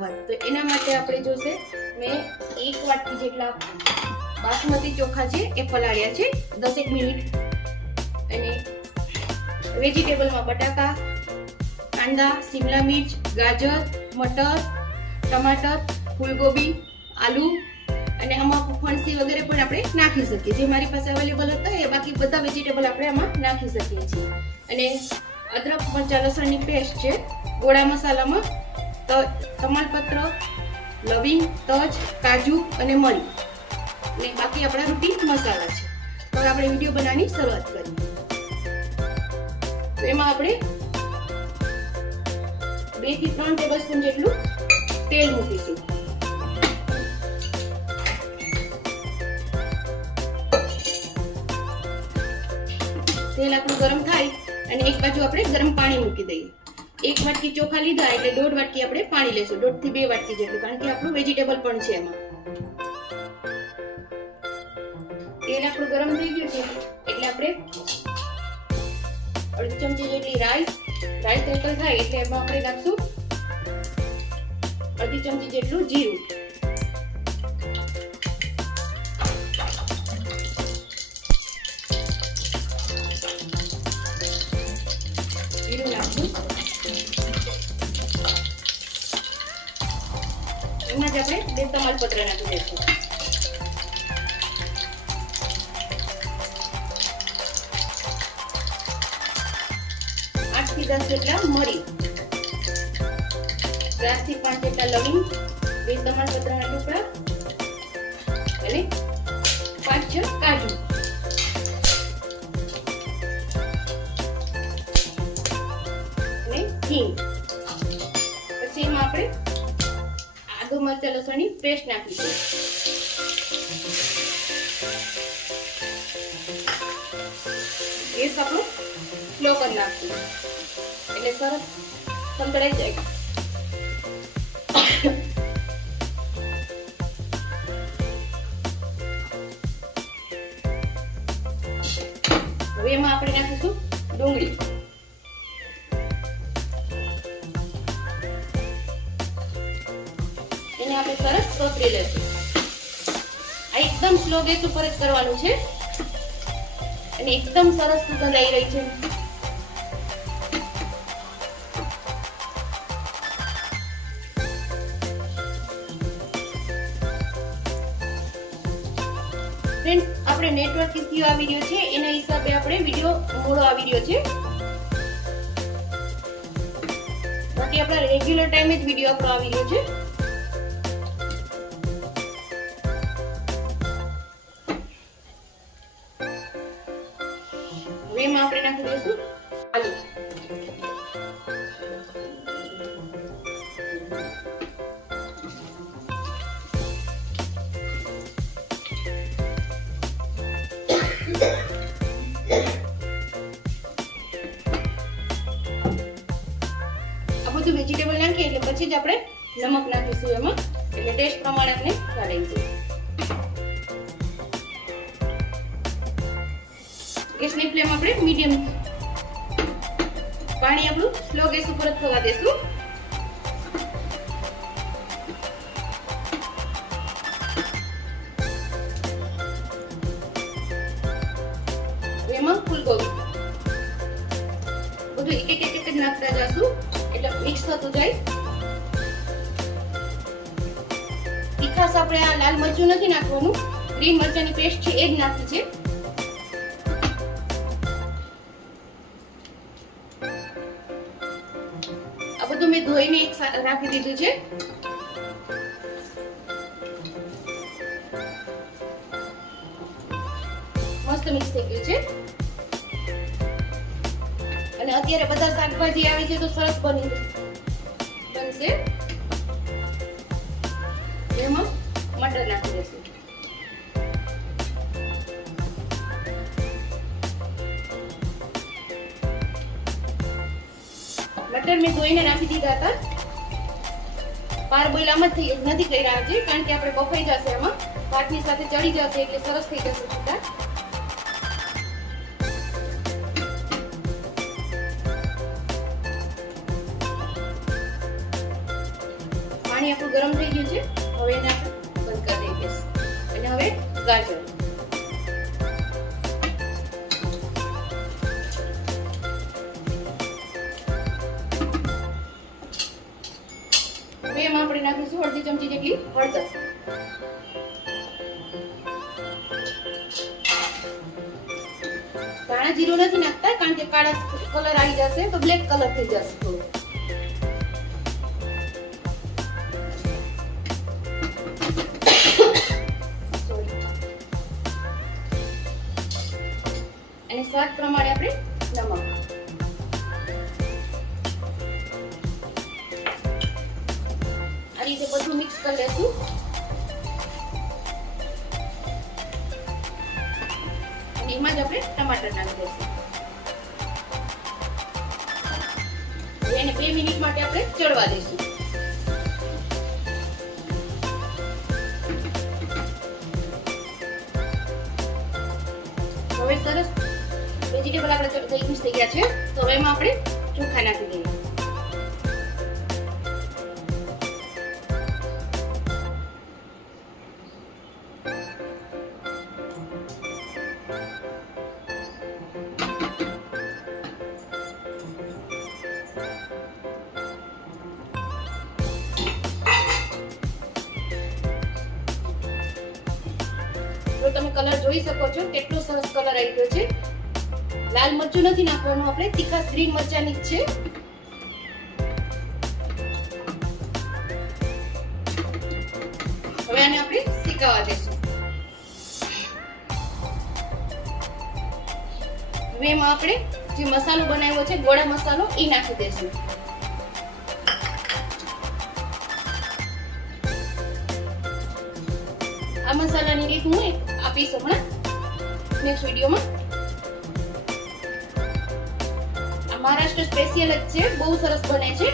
ભાત. તો એના માટે આપણે જોશે મેં 1 વાટકી જેટલા બાસમતી ચોખા છે એ પલાળ્યા છે 10 મિનિટ. અને વેજીટેબલમાં બટાકા, કાંદા, શિમલા મિર્ચ, ગાજર, મટર, ટમાટર, ફૂલગોબી, આલુ અને આમાં ફણસી વગેરે પણ આપણે નાખી શકીએ. જે મારી પાસે અવેલેબલ હતા એ બાકી બધા વેજીટેબલ આપણે આમાં નાખી શકીએ છીએ. અને અદરક મરચાં લસણની પેસ્ટ છે. ગોળા મસાલામાં તમાલપત્ર, લવિંગ, તજ, કાજુ અને મરી અને બાકી આપણા રૂટીન મસાલા છે. તો આપણે વિડીયો બનાવવાની શરૂઆત કરીએ. તો એમાં આપણે 2 થી 3 ટેબલસ્પૂન જેટલું તેલ મૂકીશું. તેલ આપણું ગરમ થાય અને એક બાજુ આપણે ગરમ પાણી મૂકી દઈએ. 1 વાટકી ચોખા લીધા એટલે 1.5 વાટકી આપણે પાણી લેશું. 1.5 થી 2 વાટકી જેટલું, કારણ કે આપણું વેજીટેબલ પણ છે એમાં. તેલ આપણું ગરમ થઈ ગયું છે એટલે આપણે 1/2 ચમચી જેટલી રાઈ તડતડ થાય એટલે એમાં આપણે નાખશું 1/2 ચમચી જેટલું જીરું. જીરું નાખશું. એમાં જ આપણે 2 તમાલપત્ર નાખી દઈશું. થી 10 જેટલા મરી, 4 થી 5 જેટલા લવિંગ, 2 તમાલપત્રના ટુકડા અને 5-6 કાજુ. અને હિંગ. પછી એમાં આપણે આદુ મરચાં લસણની પેસ્ટ નાખીશું. ગેસ આપણો સ્લો કરી નાખશું એટલે સરસ સંતળાઈ જાય. હવે એમાં આપણે નાખીશું ડુંગળી. એને આપણે સરસ સોતરી લેશું. આ એકદમ સ્લો ગેસ ઉપર જ કરવાનું છે અને એકદમ સરસ સુગંધ આવી રહી છે. ફ્રેન્ડ્સ, આપણે નેટવર્ક ઇસ્યુ આવી રહ્યો છે એના હિસાબે આપણે વિડિયો મોડો આવી રહ્યો છે. બાકી આપણા રેગ્યુલર ટાઈમે જ વિડિયો આપણો આવી રહ્યો છે. હવે એમાં આપણે નાખી દઈશું આલુ. આ બધું વેજીટેબલ નાખીએ એટલે પછી જ આપણે નમક નાખીશું એમાં, એટલે ટેસ્ટ પ્રમાણે આપણે કાઢીશું. ગેસની ફ્લેમ આપણે મીડિયમ, પાણી આપણું સ્લો ગેસ ઉપર જ થવા દેશું. એમાં ફૂલગોબી બધું એક એક જ નાખતા જશું એટલે મિક્સ થતું જાય. તીખાસ આપણે આ લાલ મરચું નથી નાખવાનું, ગ્રીન મરચાની પેસ્ટ છે એ જ નાખી છે. આ બધું મેં ધોઈને એક રાખી દીધું છે. મસ્ત મિક્સ થઈ ગયું છે અને અત્યારે બધા શાકભાજી આવી છે તો સરસ બનશે. એમાં મટર નાખી દઈશું. મટર મેં ધોઈને નાખી દીધા હતા. પાર બોઇલ આમ જ નથી કર્યા છે કારણ કે આપણે બફાઈ જશે એમાં, ભાતની સાથે ચડી જશે એટલે સરસ થઈ જશે છૂટા. પાણી આપણું ગરમ થઈ ગયું છે. હવે એને આપણે બંધ કરી દઈએ. અને હવે ગાજર, હવે એમાં આપણે નાખીશું અડધી ચમચી જેટલી હળદર. ધાણા જીરું નથી નાખતા કારણ કે કાળા કલર આવી જશે તો બ્લેક કલર થઈ જશે થોડું. અને સ્વાદ પ્રમાણે આપણે નમક. આ રીતે બધું મિક્સ કરી લેશું. અને એમાં જ આપણે ટમાટર નાખી દઈશું. એને 2 મિનિટ માટે આપણે ચડવા દઈશું. હવે સરસ વેજીટેબલ આપણે થઈ ગયા છે. તો હવે એમાં આપણે ચોખા નાખી દઈએ. તમે કલર જોઈ શકો છો કેટલો સરસ કલર આવી ગયો છે. લાલ મરચું નથી નાખવાનું, આપણે તીખા ગ્રીન મરચાની જ છે. હવે આને આપણે શેકાવા દઈશું. હવે એમાં આપણે જે મસાલો બનાવ્યો છે ગોળા મસાલો એ નાખી દઈશું. આ મસાલાની રીત હું આપીશ હમણાં નેક્સ્ટ વિડીયોમાં. આ મહારાષ્ટ્ર સ્પેશિયલ જ છે, બહુ સરસ બને છે.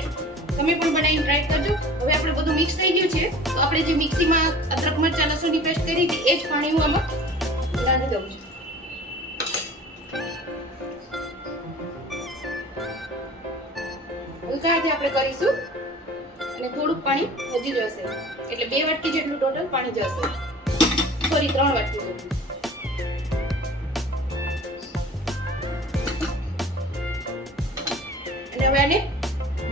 તમે પણ બનાવીને ટ્રાય કરજો. હવે આપણે બધું મિક્સ થઈ ગયું છે તો આપણે જે મિક્સીમાં અદરક મરચાં લસણની પેસ્ટ કરી હતી એ જ પાણી હું આમાં નાખી દઉં છું. હલકા હાથે આપણે કરીશું અને થોડુંક પાણી હજી જશે એટલે 2 વાટકી જેટલું ટોટલ પાણી જશે. સોરી 3 વાટકી જેટલું. અને હવે આને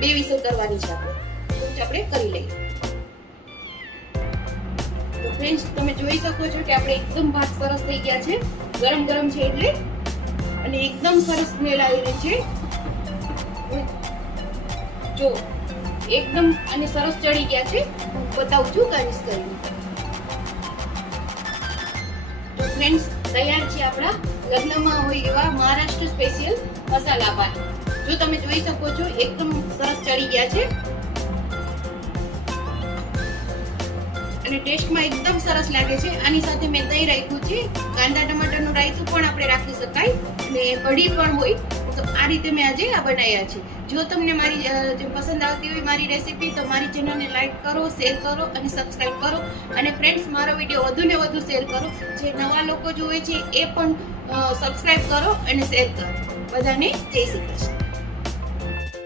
2 વિસલ કરવાની છે આપણે કરી લઈએ. તો ફ્રેન્ડ્સ તમે જોઈ શકો છો કે આપણે એકદમ ભાત સરસ થઈ ગયા છે. ગરમ ગરમ છે એટલે અને એકદમ સરસ સ્મેલ આવી રહી છે. જો એકદમ અને સરસ ચડી ગયા છે. હું બતાવું છું ગાર્નિશ કરીને. તો ફ્રેન્ડ્સ તૈયાર છે આપણા લગ્નમાં હોય એવા મહારાષ્ટ્ર સ્પેશિયલ મસાલા ભાત. જો તમે જોઈ શકો છો એકદમ સરસ ચડી ગયા છે અને ટેસ્ટમાં એકદમ સરસ લાગે છે. આની સાથે મેં દહીં રાખ્યું છે. કાંદા ટમાટરનું રાયતું પણ આપણે રાખી શકાય અને કઢી પણ હોય. તો આ રીતે મેં આજે આ બનાવ્યા છે. જો તમને મારી જે પસંદ આવતી હોય મારી રેસીપી તો મારી ચેનલને લાઈક કરો, શેર કરો અને સબસ્ક્રાઇબ કરો. અને ફ્રેન્ડ્સ મારો વિડીયો વધુ ને વધુ શેર કરો. જે નવા લોકો જોવે છે એ પણ સબસ્ક્રાઇબ કરો અને શેર કરો. બધાને જય શ્રી કૃષ્ણ.